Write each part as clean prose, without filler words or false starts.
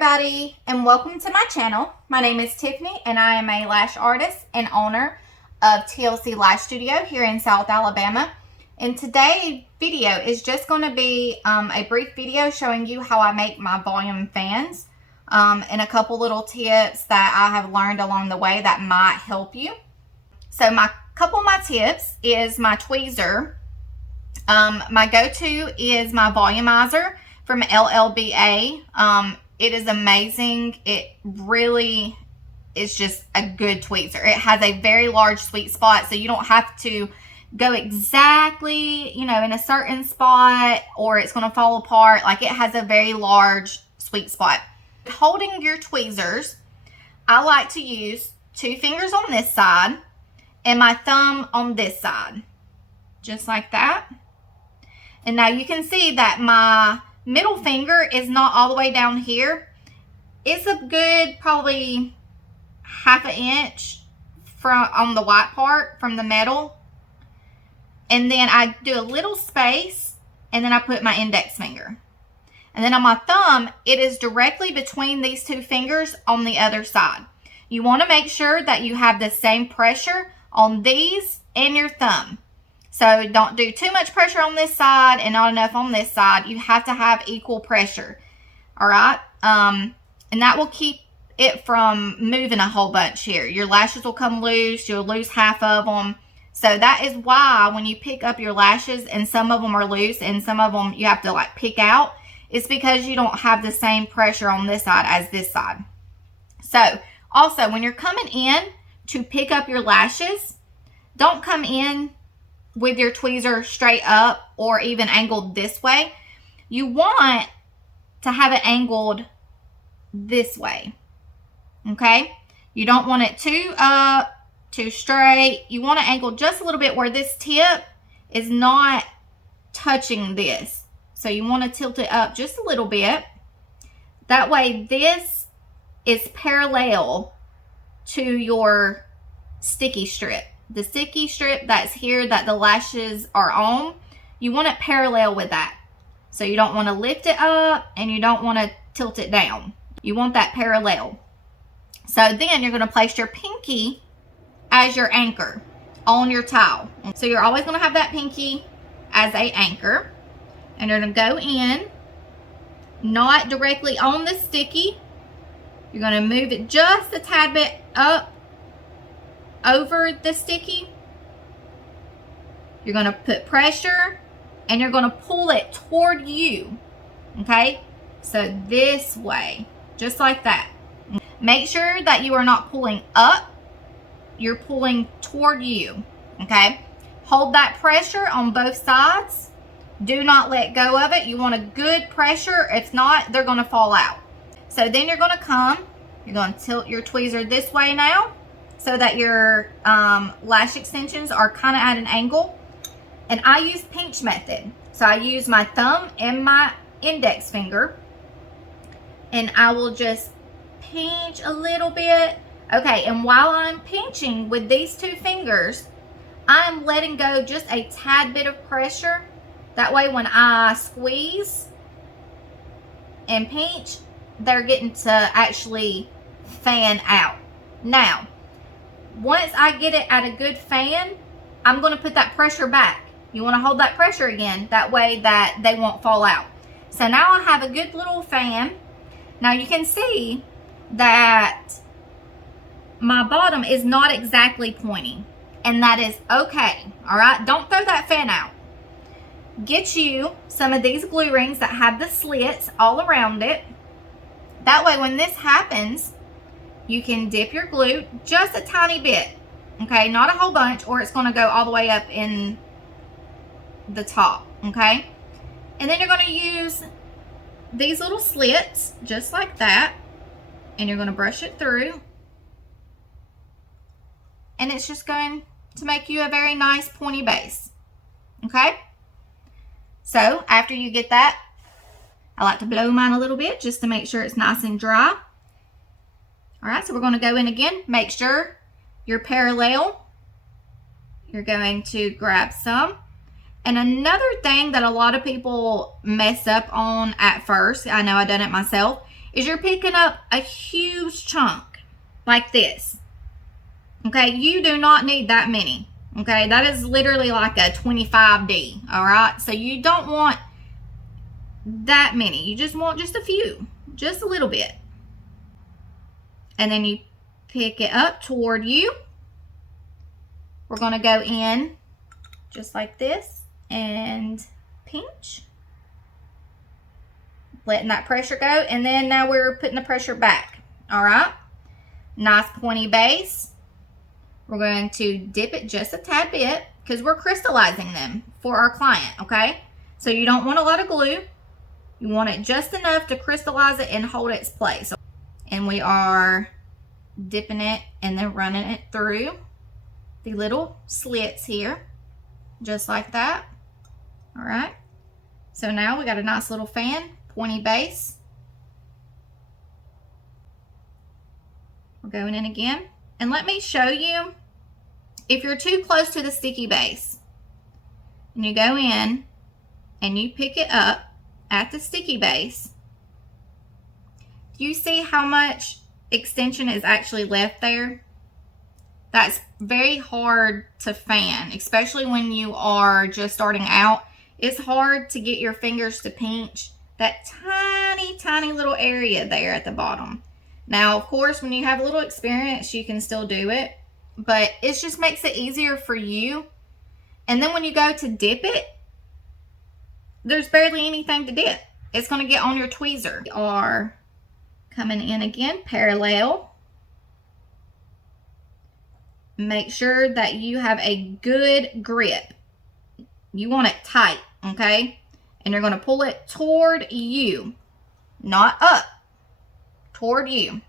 everybody, and welcome to my channel. My name is Tiffany and I am a lash artist and owner of TLC Lash Studio here in South Alabama. And today's video is just going to be a brief video showing you how I make my volume fans and a couple little tips that I have learned along the way that might help you. So my couple of my tips is my tweezer. My go-to is my volumizer from LLBA. It is amazing. It really is just a good tweezer. It has a very large sweet spot, so you don't have to go exactly, in a certain spot or it's going to fall apart. Like, it has a very large sweet spot. Holding your tweezers, I like to use 2 fingers on this side and my thumb on this side, just like that. And now you can see that my middle finger is not all the way down here. It's a good probably ½ inch from on the white part from the metal. And then I do a little space and then I put my index finger. And then on my thumb, it is directly between these 2 fingers on the other side. You want to make sure that you have the same pressure on these and your thumb. So don't do too much pressure on this side and not enough on this side. You have to have equal pressure. All right. And that will keep it from moving a whole bunch here. Your lashes will come loose. You'll lose half of them. So that is why when you pick up your lashes and some of them are loose and some of them you have to like pick out, it's because you don't have the same pressure on this side as this side. So also when you're coming in to pick up your lashes, don't come in with your tweezer straight up or even angled this way. You want to have it angled this way. Okay? You don't want it too up, too straight. You want to angle just a little bit where this tip is not touching this. So you want to tilt it up just a little bit. That way this is parallel to your sticky strip. The sticky strip that's here that the lashes are on, you want it parallel with that. So you don't want to lift it up and you don't want to tilt it down. You want that parallel. So then you're going to place your pinky as your anchor on your towel. So you're always going to have that pinky as a anchor. And you're going to go in, not directly on the sticky. You're going to move it just a tad bit up over the sticky. You're going to put pressure and you're going to pull it toward you. Okay? So this way, just like that. Make sure that you are not pulling up. You're pulling toward you. Okay? Hold that pressure on both sides. Do not let go of it. You want a good pressure. If not, they're going to fall out. So then you're going to come. You're going to tilt your tweezer this way now, so that your lash extensions are kind of at an angle. And I use pinch method. So I use my thumb and my index finger. And I will just pinch a little bit. Okay, and while I'm pinching with these 2 fingers, I'm letting go just a tad bit of pressure. That way when I squeeze and pinch, they're getting to actually fan out. Now, once I get it at a good fan, I'm going to put that pressure back. You want to hold that pressure again. That way that they won't fall out. So now I have a good little fan. Now you can see that my bottom is not exactly pointing. And that is okay. Alright? Don't throw that fan out. Get you some of these glue rings that have the slits all around it. That way when this happens, you can dip your glue just a tiny bit, okay? Not a whole bunch, or it's going to go all the way up in the top, okay? And then you're going to use these little slits, just like that, and you're going to brush it through. And it's just going to make you a very nice pointy base, okay? So after you get that, I like to blow mine a little bit just to make sure it's nice and dry. All right, so we're going to go in again. Make sure you're parallel. You're going to grab some. And another thing that a lot of people mess up on at first, I know I've done it myself, is you're picking up a huge chunk like this. Okay, you do not need that many. Okay, that is literally like a 25D. All right, so you don't want that many. You just want just a few, just a little bit. And then you pick it up toward you. We're going to go in just like this and pinch, letting that pressure go. And then now we're putting the pressure back. All right, nice pointy base. We're going to dip it just a tad bit because we're crystallizing them for our client. Okay, so you don't want a lot of glue. You want it just enough to crystallize it and hold its place. And we are dipping it and then running it through the little slits here, just like that. All right, so now we got a nice little fan, pointy base. We're going in again, and let me show you, if you're too close to the sticky base and you go in and you pick it up at the sticky base, do you see how much extension is actually left there? That's very hard to fan, especially when you are just starting out. It's hard to get your fingers to pinch that tiny little area there at the bottom. Now, of course, when you have a little experience, you can still do it, but it just makes it easier for you. And then when you go to dip it, there's barely anything to dip. It's going to get on your tweezer. We are coming in again, parallel. Make sure that you have a good grip. You want it tight, okay? And you're going to pull it toward you, not up, toward you.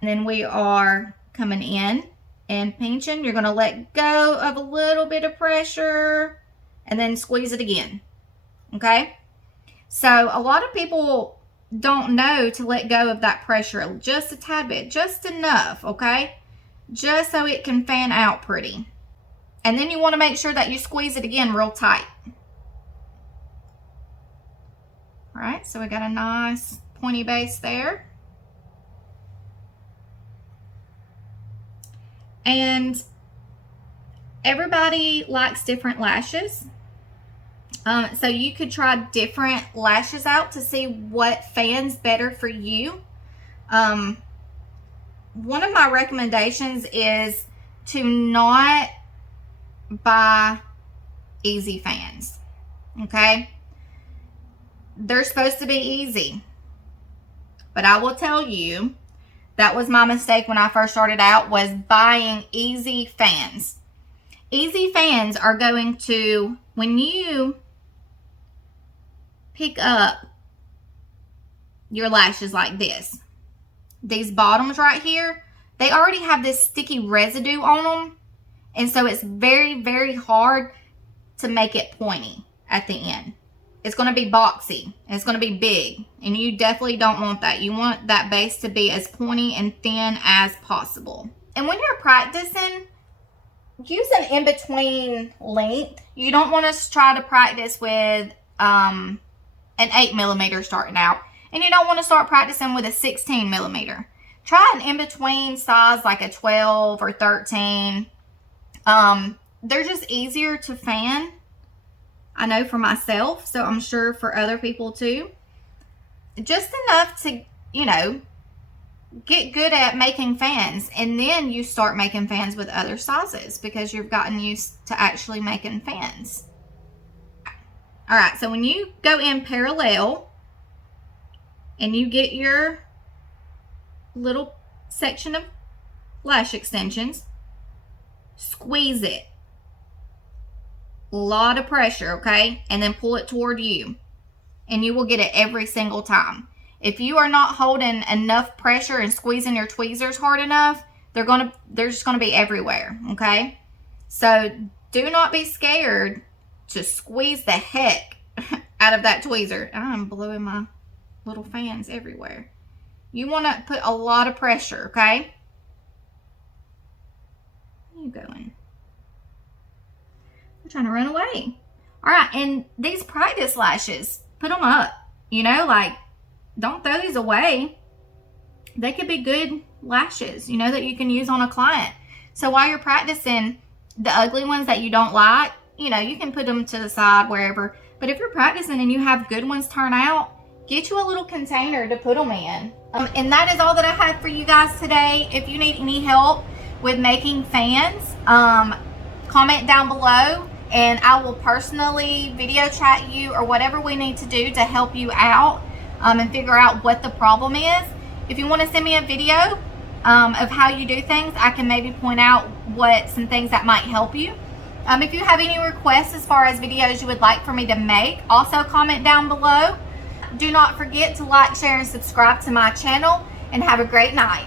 And then we are coming in and pinching. You're going to let go of a little bit of pressure and then squeeze it again, okay? So a lot of people don't know to let go of that pressure just a tad bit, just enough, okay? Just so it can fan out pretty. And then you want to make sure that you squeeze it again real tight. All right, so we got a nice pointy base there. And everybody likes different lashes. So you could try different lashes out to see what fans better for you. One of my recommendations is to not buy easy fans, okay? They're supposed to be easy, but I will tell you, that was my mistake when I first started out, was buying easy fans. Easy fans are going to, when you pick up your lashes like this, these bottoms right here, they already have this sticky residue on them. And so it's very hard to make it pointy at the end. It's going to be boxy. And it's going to be big. And you definitely don't want that. You want that base to be as pointy and thin as possible. And when you're practicing, use an in-between length. You don't want to try to practice with an 8mm starting out. And you don't want to start practicing with a 16mm. Try an in-between size like a 12 or 13. They're just easier to fan. I know for myself, so I'm sure for other people too. Just enough to, you know, get good at making fans. And then you start making fans with other sizes because you've gotten used to actually making fans. All right, so when you go in parallel, and you get your little section of lash extensions, squeeze it. A lot of pressure, okay? And then pull it toward you. And you will get it every single time. If you are not holding enough pressure and squeezing your tweezers hard enough, they're just gonna be everywhere, okay? So do not be scared to squeeze the heck out of that tweezer. I'm blowing my little fans everywhere. You want to put a lot of pressure, okay? Where are you going? You're trying to run away. All right, and these practice lashes, put them up. You know, like, don't throw these away. they could be good lashes, you know, that you can use on a client. So while you're practicing, the ugly ones that you don't like, you know, you can put them to the side wherever. But if you're practicing and you have good ones turn out, get you a little container to put them in. And that is all that I have for you guys today. If you need any help with making fans, comment down below and I will personally video chat you or whatever we need to do to help you out and figure out what the problem is. If you want to send me a video of how you do things, I can maybe point out some things that might help you. If you have any requests as far as videos you would like for me to make, also comment down below. Do not forget to like, share, and subscribe to my channel, and have a great night.